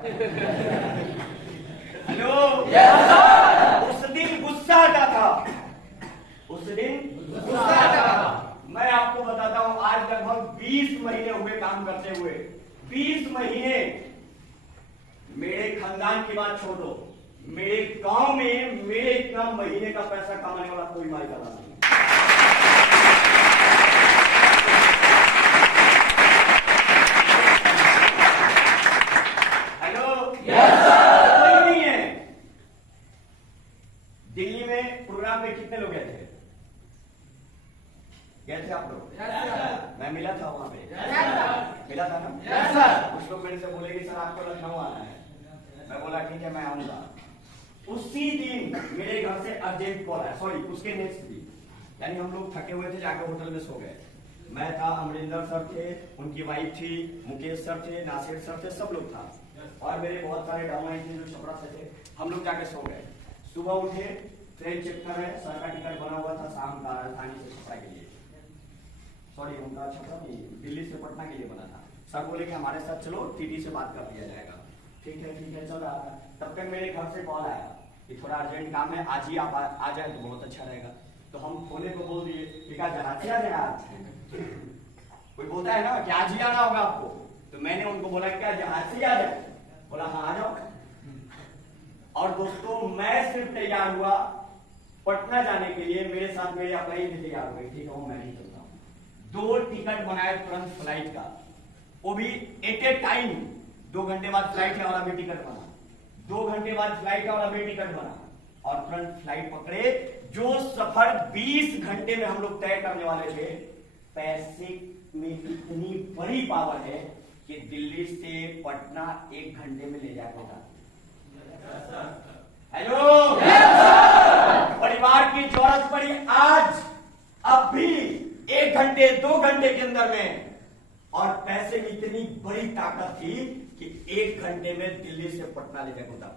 Hello. उस दिन गुस्सा आता था, उस दिन गुस्सा आता था। मैं आपको बताता हूं, आज लगभग 20 महीने हुए काम करते हुए। 20 महीने। मेरे खानदान की बात छोड़ दो, मेरे गांव में मेरे इतना महीने का पैसा कमाने वाला कोई माई वाला नहीं। दिल्ली में प्रोग्राम में कितने लोग गए थे? गए थे आप लोग? मैं मिला था वहां पे, मिला था ना? कुछ लोग मेरे से बोले कि सर आपको लखनऊ आना है। मैं बोला ठीक है मैं आऊंगा। उसी दिन मेरे घर से अर्जेंट कॉल आया, सॉरी उसके नेक्स्ट दिन, यानी हम लोग थके हुए थे, जाके होटल में सो गए। मैं था, अमरिंदर सर थे, उनकी वाइफ थी, मुकेश सर थे, नासिर सर थे, सब लोग था और मेरे बहुत सारे डाउनलाइन थे जो छपरा से थे। हम लोग जाके सो गए। सुबह उठे, ट्रेन चेक कर रहे, सर का टिकट बना हुआ था शाम का राजधानी से छपरा के लिए, सॉरी उनका छपरा नहीं, दिल्ली से पटना के लिए बना था। सर बोले कि हमारे साथ चलो, टीटी से बात कर लिया जाएगा। ठीक है चल रहा था। तब तक मेरे घर से कॉल आया कि थोड़ा अर्जेंट काम है, आज ही आप आ जाए तो बहुत अच्छा रहेगा। तो हम फोने को बोल दिए कि क्या जहाज से आ जाए आज? कोई बोलता है ना कि आज ही आना होगा आपको, तो मैंने उनको बोला क्या जहाज से आ जाए? बोला हाँ आ जाओ। और दोस्तों मैं सिर्फ तैयार हुआ पटना जाने के लिए, मेरे साथ मेरे अप्लाई भी तैयार हो गई। ठीक है वो मैं ही चलता हूँ। 2 टिकट बनाए तुरंत फ्लाइट का, वो भी एट ए टाइम। 2 घंटे बाद फ्लाइट है और अभी टिकट बना, 2 घंटे बाद फ्लाइट है और अभी टिकट बना, और तुरंत फ्लाइट पकड़े। जो सफर 20 घंटे में हम लोग तय करने वाले थे, पैसे में इतनी बड़ी पावर है कि दिल्ली से पटना 1 घंटे में ले जाएगा। हेलो, परिवार की जरूरत पड़ी आज, अब भी 1 घंटे 2 घंटे के अंदर में, और पैसे की इतनी बड़ी ताकत थी कि 1 घंटे में दिल्ली से पटना ले जाएगा।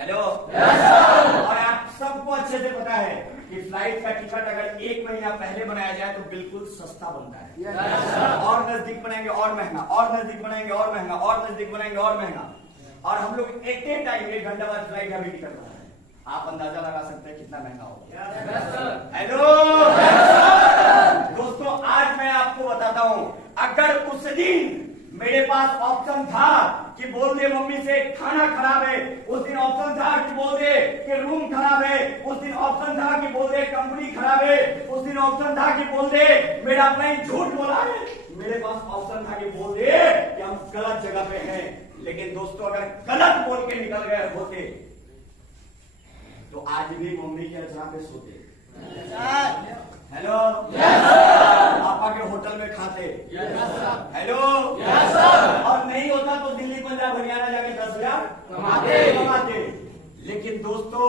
हेलो, और आप सबको अच्छे से पता है कि फ्लाइट का टिकट अगर 1 महीना पहले बनाया जाए तो बिल्कुल सस्ता बनता है, और नजदीक बनाएंगे और महंगा, और नजदीक बनाएंगे और महंगा, और नजदीक बनाएंगे और महंगा। और हम लोग एट ए टाइम 1 घंटा बाद फ्लाइट का भी टिकट बना रहे हैं। आप अंदाजा लगा सकते हैं कितना महंगा होगा। हेलो दोस्तों, आज मैं आपको बताता हूं, अगर उस दिन मेरे पास ऑप्शन था कि बोल दे मम्मी से खाना खराब है, उस दिन ऑप्शन था कि बोल दे कि रूम खराब है, उस दिन ऑप्शन था कि बोल दे कंपनी खराब है, उस दिन ऑप्शन था कि बोल दे मेरा प्लान झूठ बोला है, मेरे पास ऑप्शन था कि बोल दे कि हम गलत जगह पे हैं। लेकिन दोस्तों अगर गलत बोल के निकल गए होते तो आज भी मम्मी के अजरा पे सोते। हेलो, पापा के होटल में खाते। हेलो, और नहीं होता तो दिल्ली पंजाब हरियाणा जाके 10,000 कमाते। लेकिन दोस्तों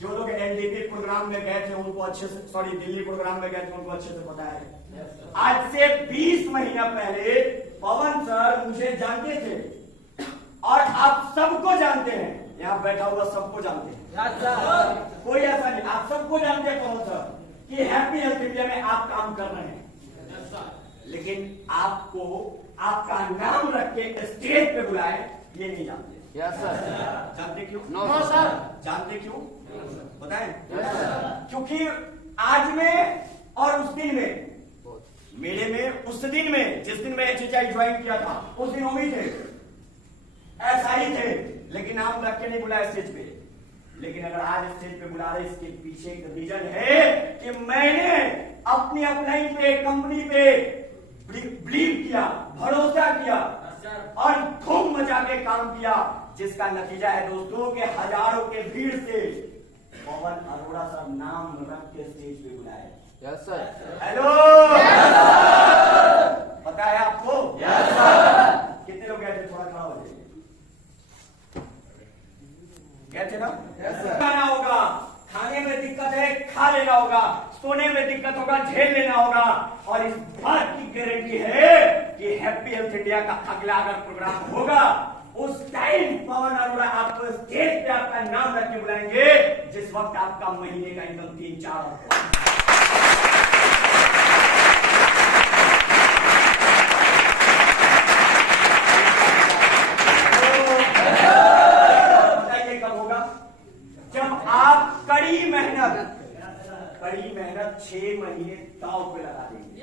जो लोग एनडीपी प्रोग्राम में गए थे उनको अच्छे से, सॉरी दिल्ली प्रोग्राम में गए थे उनको अच्छे से पता है, आज से 20 महीना पहले पवन सर मुझे जानते थे और आप सबको जानते हैं, यहाँ बैठा हुआ सबको जानते हैं, कोई ऐसा नहीं, आप सबको जानते हैं पवन सर कि हैप्पी हेल्थ इंडिया में आप काम कर रहे हैं। लेकिन आपको आपका नाम रख के स्टेज पे बुलाए ये नहीं जानते। जानते क्यों? No sir. जानते क्यों बताएं? क्योंकि आज में और उस दिन में, मेरे में उस दिन में, जिस दिन मैं HHI ज्वाइन किया था उस दिन वही थे, ऐसा ही थे, लेकिन नाम रख के नहीं बुलाया स्टेज पे। लेकिन अगर आज स्टेज पे बुला रहे, इसके पीछे एक रीजन है कि मैंने अपनी अप्लाई पे, कंपनी पे बिलीव किया, भरोसा किया और धूम मचा के काम किया, जिसका नतीजा है दोस्तों कि हजारों के भीड़ से पवन अरोड़ा सर नाम रख के स्टेज पे बुलाए। Yes sir. हेलो, पता है आपको? Yes sir. कितने लोग गए थे? थोड़ा खड़ा हो जाइए। गए थे ना? Yes sir. खाना होगा, खाने में दिक्कत है खा लेना होगा, सोने में दिक्कत होगा झेल लेना होगा, और इस बात की गारंटी है कि हैप्पी हेल्थ इंडिया का अगला अगर प्रोग्राम होगा उस टाइम पवन अरोड़ा आपको स्टेज पे आपका नाम रख के बुलाएंगे, जिस वक्त आपका महीने का इनकम 3-4 6 महीने दांव पे लगा देंगे।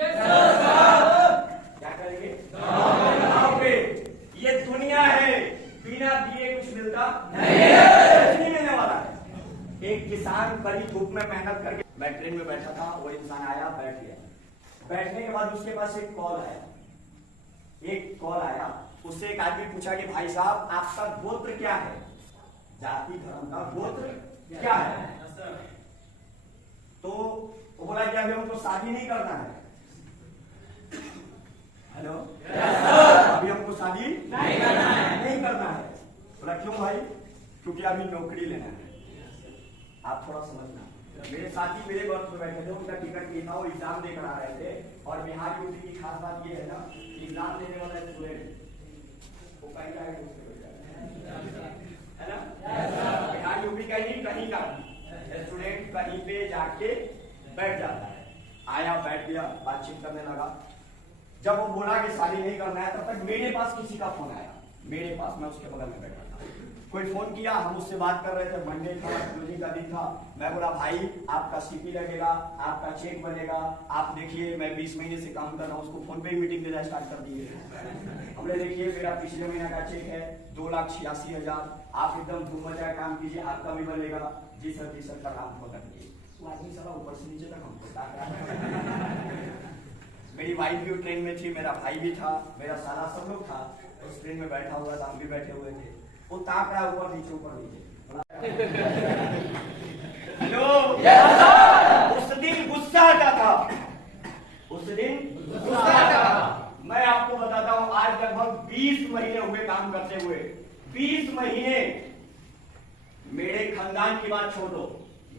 क्या करेंगे? दांव पे। ये दुनिया है, बिना दिए कुछ मिलता नहीं है, कुछ नहीं मिलने वाला है। एक किसान बड़ी धूप में मेहनत करके, मैं ट्रेन में बैठा था, वो इंसान आया, बैठ गया। बैठने के बाद उसके पास एक कॉल आया। उससे एक आदमी पूछा कि भाई साहब आपका गोत्र क्या है, जाति धर्म का गोत्र क्या है? तो वो बोला कि अभी हमको शादी नहीं करना है। हेलो, अभी हमको शादी नहीं करना है। बोला क्यों भाई? क्योंकि अभी नौकरी लेना है। आप थोड़ा समझना, मेरे साथी मेरे वर्ग में बैठे थे, उनका टिकट नहीं था, वो एग्जाम देकर आ रहे थे। और बिहार यूपी की खास बात ये है ना, एग्जाम देने वाला स्टूडेंट वो कहीं का है ना, बिहार यूपी का ही कहीं का स्टूडेंट कहीं पे जाके बैठ जाता है। आया, बैठ गया, बातचीत करने लगा। जब वो बोला कि शादी नहीं करना है, तब तक मेरे पास किसी का फोन आया। मेरे पास, मैं उसके बगल में बैठा था, कोई फोन किया, हम उससे बात कर रहे थे। मंडे था, क्लोजिंग का दिन था। मैं बोला भाई आपका सीपी लगेगा, आपका चेक बनेगा, आप देखिए मैं 20 महीने से काम कर रहा हूँ। उसको फोन पे ही मीटिंग देना स्टार्ट कर दिए। हमने देखिए मेरा पिछले महीने का चेक है 2,86,000, आप एकदम धूम मचा काम कीजिए, आपका भी बनेगा। जी सर का काम पकड़ दिए। वो आदमी साला ऊपर से नीचे तक हमको ताक रहा। मेरी वाइफ भी ट्रेन में थी, मेरा भाई भी था, मेरा साला सब लोग था। उस ट्रेन में बैठा हुआ था, हम भी बैठे हुए थे। वो ताक रहा ऊपर नीचे। हेलो, उस दिन गुस्सा आता था, मैं आपको बताता हूं, आज लगभग 20 महीने हुए काम करते हुए। 20 महीने। मेरे खानदान की बात छोड़ दो,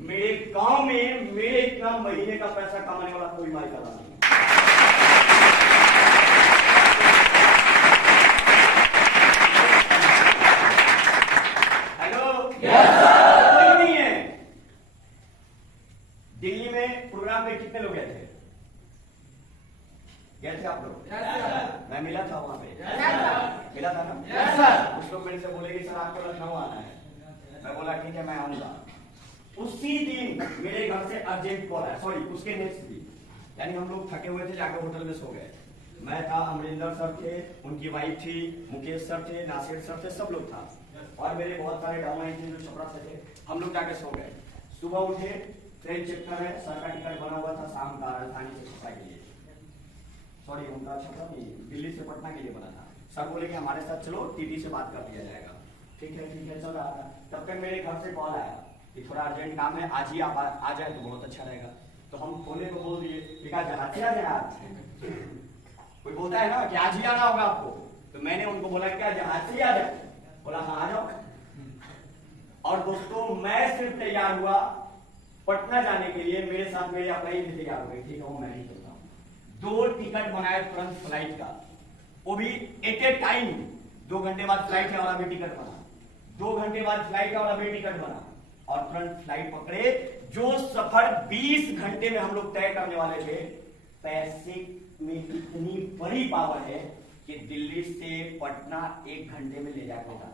मेरे गांव में मेरे इतना महीने का पैसा कमाने वाला कोई माई का नहीं। कोई नहीं है। दिल्ली में प्रोग्राम में कितने लोग गए थे आप लोग? मैं मिला था वहां पे, मिला था ना? कुछ लोग मेरे से बोले कि सर आपको लखनऊ आना है। मैं बोला ठीक है मैं आऊंगा। उसी दिन मेरे घर से अर्जेंट कॉल आया, सॉरी उसके नेक्स्ट दिन, यानी हम लोग थके हुए थे, जाकर होटल में सो गए। मैं था, अमरिंदर सर थे, उनकी वाइफ थी, मुकेश सर थे, नासिर सर थे, सब लोग था। और मेरे बहुत सारे डाउनलाइन थे जो छपरा से थे। हम लोग जाके सो गए। सुबह उठे, ट्रेन चेक कर रहे, सर का टिकट बना हुआ था शाम का राजधानी से छपरा के लिए, सॉरी उनका छपरा नहीं, दिल्ली से पटना के लिए बना था। सर बोले कि हमारे साथ चलो, टीटी से बात कर दिया जाएगा। ठीक है चल रहा था। तब तक मेरे घर से कॉल आया कि थोड़ा अर्जेंट काम है, आज ही आप आ जाए तो बहुत अच्छा रहेगा। तो हम खोले को बोल दिए कि जहाज से आ जाए आप। कोई बोलता है ना कि आज ही आना होगा आपको, तो मैंने उनको बोला क्या जहाज से आ जाए? बोला हाँ आ जाओ। और दोस्तों मैं सिर्फ तैयार हुआ पटना जाने के लिए, मेरे साथ मेरे अपने भी तैयार हो गए। ठीक है मैं ही चलता हूँ। 2 टिकट बनाए तुरंत फ्लाइट का, वो भी एट ए टाइम। 2 घंटे बाद फ्लाइट है और अभी टिकट बना, 2 घंटे बाद फ्लाइट है और अभी टिकट बना, और तुरंत फ्लाइट पकड़े। जो सफर 20 घंटे में हम लोग तय करने वाले थे, पैसे में इतनी बड़ी पावर है कि दिल्ली से पटना 1 घंटे में ले जाकर होगा।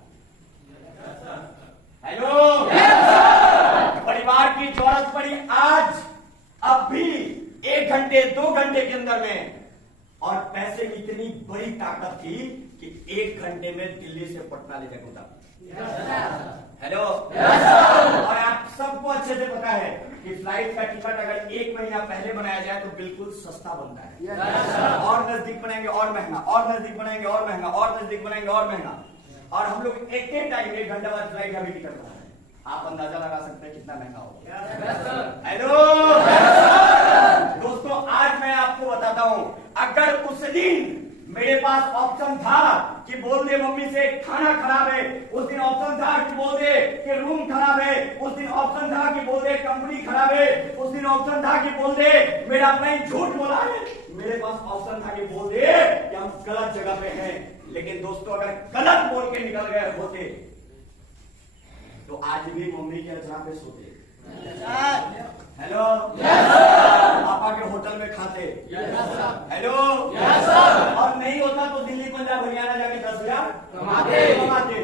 हेलो, परिवार की जरूरत पड़ी आज, अब भी 1 घंटे 2 घंटे के अंदर में, और पैसे की इतनी बड़ी ताकत थी कि 1 घंटे में दिल्ली से पटना ले जाकर होता। हेलो, और आप सबको अच्छे से पता है कि फ्लाइट का टिकट अगर 1 महीना पहले बनाया जाए तो बिल्कुल सस्ता बनता है। और नजदीक बनाएंगे और महंगा, और नजदीक बनाएंगे और महंगा, और नजदीक बनाएंगे और महंगा। और हम लोग एक टाइम 1 घंटा बाद फ्लाइट का भी टिकट बना रहे हैं। आप अंदाजा लगा सकते हैं कितना महंगा होगा। हेलो दोस्तों, आज मैं आपको बताता हूं, अगर उस दिन मेरे पास ऑप्शन था कि बोल दे मम्मी से खाना खराब है, उस दिन ऑप्शन था कि बोल दे कि रूम खराब है, उस दिन ऑप्शन था कि बोल दे कंपनी खराब है, उस दिन ऑप्शन था कि बोल दे मेरा फ्रेंड झूठ बोला है, मेरे पास ऑप्शन था कि बोल दे कि हम गलत जगह पे हैं। लेकिन दोस्तों, अगर गलत बोल के निकल गए होते तो आज भी मम्मी के अचरा पे सोते। हेलो, पापा के होटल में खाते। हेलो, और नहीं होता तो दिल्ली पंजाब हरियाणा जाके 10,000 कमाते।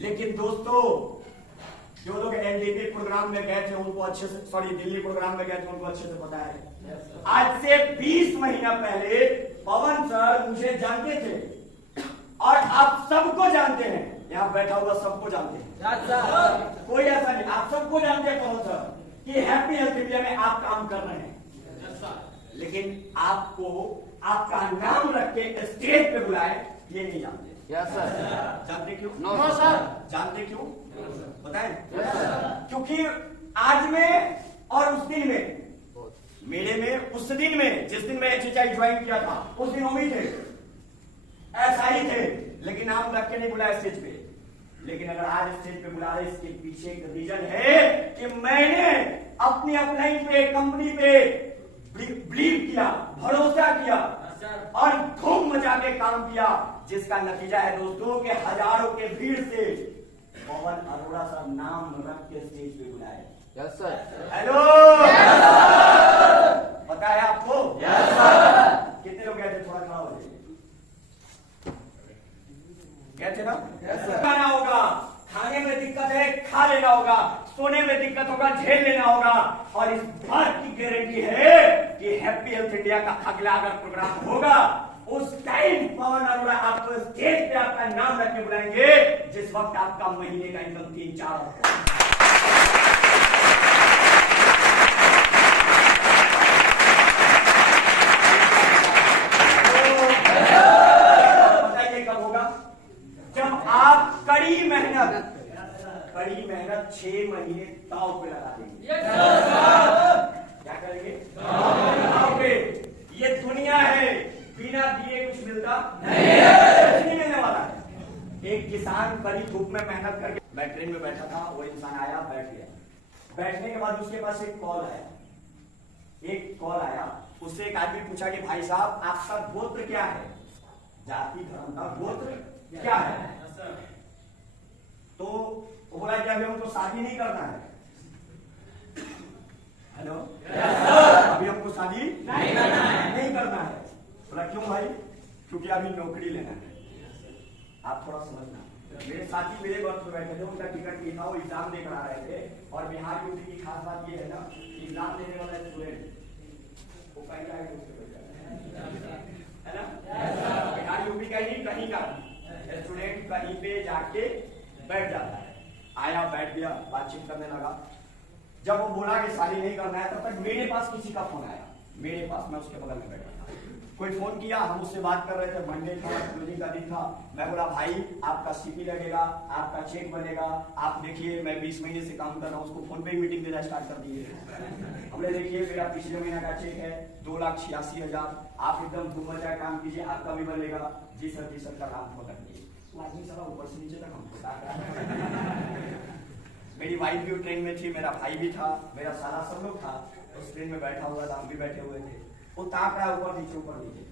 लेकिन दोस्तों, जो लोग एनडीपी प्रोग्राम में गए थे उनको अच्छे से, सॉरी दिल्ली प्रोग्राम में गए थे उनको अच्छे से पता है। आज से 20 महीना पहले पवन सर मुझे जानते थे और आप सबको जानते हैं, यहाँ बैठा हुआ सबको जानते हैं, कोई ऐसा नहीं, आप सबको जानते हैं पवन सर कि हैप्पी हेल्थ इंडिया में आप काम कर रहे हैं, लेकिन आपको आपका नाम रख के स्टेज पे बुलाए ये नहीं जानते। Yes sir. जानते क्यों? No sir. जानते क्यों बताएं? क्योंकि आज में और उस दिन में, मेले में उस दिन में जिस दिन मैं एक्सरसाइज ज्वाइन किया था उस दिन हम ही थे, ऐसा ही थे, लेकिन नाम रख के नहीं बुलाया स्टेज पे। लेकिन अगर आज स्टेज पे बुला रहे, इसके पीछे एक रीजन है कि मैंने अपनी अपलाइन पे, कंपनी पे बिलीव किया, भरोसा किया और धूम मचा के काम किया, जिसका नतीजा है दोस्तों के हजारों के भीड़ से पवन अरोड़ा सर नाम रख के स्टेज पे बुलाए। Yes sir. हेलो, पता है आपको? Yes sir. कितने लोग गए थे? थोड़ा खड़ा हो जाइए। गए थे ना? Yes sir. खाना होगा, खाने में दिक्कत है खा लेना होगा, सोने में दिक्कत होगा झेल लेना होगा, और इस बात की गारंटी है कि हैप्पी हेल्थ इंडिया का अगला अगर प्रोग्राम होगा उस टाइम पवन अरोड़ा आपको स्टेज पे आपका नाम रख के बुलाएंगे जिस वक्त आपका महीने का इनकम 3-4 बताइए कब होगा? जब आप कड़ी मेहनत 6 महीने दांव पे लगा देंगे। क्या करेंगे? दांव पे। ये दुनिया है, बिना दिए कुछ मिलता नहीं मिलने वाला है। एक किसान बड़ी धूप में मेहनत करके, मैं ट्रेन में बैठा था, वो इंसान आया, बैठ गया। बैठने के बाद उसके पास एक कॉल आया, उससे एक आदमी पूछा कि भाई साहब आपका गोत्र क्या है? जाति धर्म का गोत्र क्या है? तो वो बोला कि अभी हमको शादी नहीं करना है। हेलो, अभी हमको शादी नहीं करना है। बोला क्यों भाई? क्योंकि अभी नौकरी लेना है। आप थोड़ा समझना, मेरे साथी मेरे वक्त में बैठे थे, उनका टिकट नहीं था, वो एग्जाम देकर आ रहे थे, और बिहार यूपी की खास बात ये है ना, एग्जाम देने वाला स्टूडेंट वो पहला है ना, बिहार यूपी का ही कहीं का स्टूडेंट कहीं पे जाके बैठ जाता है। आया, बैठ गया, बातचीत करने लगा। जब वो बोला कि शादी नहीं करना है, तब तक मेरे पास किसी का फोन आया, मेरे पास, मैं उसके बगल में बैठा था। कोई फोन किया, हम उससे बात कर रहे थे, मंडे था, क्लोजिंग का दिन था। मैं बोला भाई आपका सीपी लगेगा, आपका चेक बनेगा, आप देखिए मैं 20 महीने से काम कर रहा हूँ। उसको फोन पे ही मीटिंग देना स्टार्ट कर दिए। हमने देखिए मेरा पिछले महीना का चेक है 2,86,000, आप एकदम घूम जाए काम कीजिए, आपका भी बनेगा। जी सर का काम पकड़ दिए। आदमी सारा ऊपर से नीचे तक हमको मेरी वाइफ भी ट्रेन में थी, मेरा भाई भी था, मेरा सारा सब लोग था, उस ट्रेन में बैठा हुआ था, हम भी बैठे हुए थे। वो ताक रहा ऊपर नीचे ऊपर नीचे।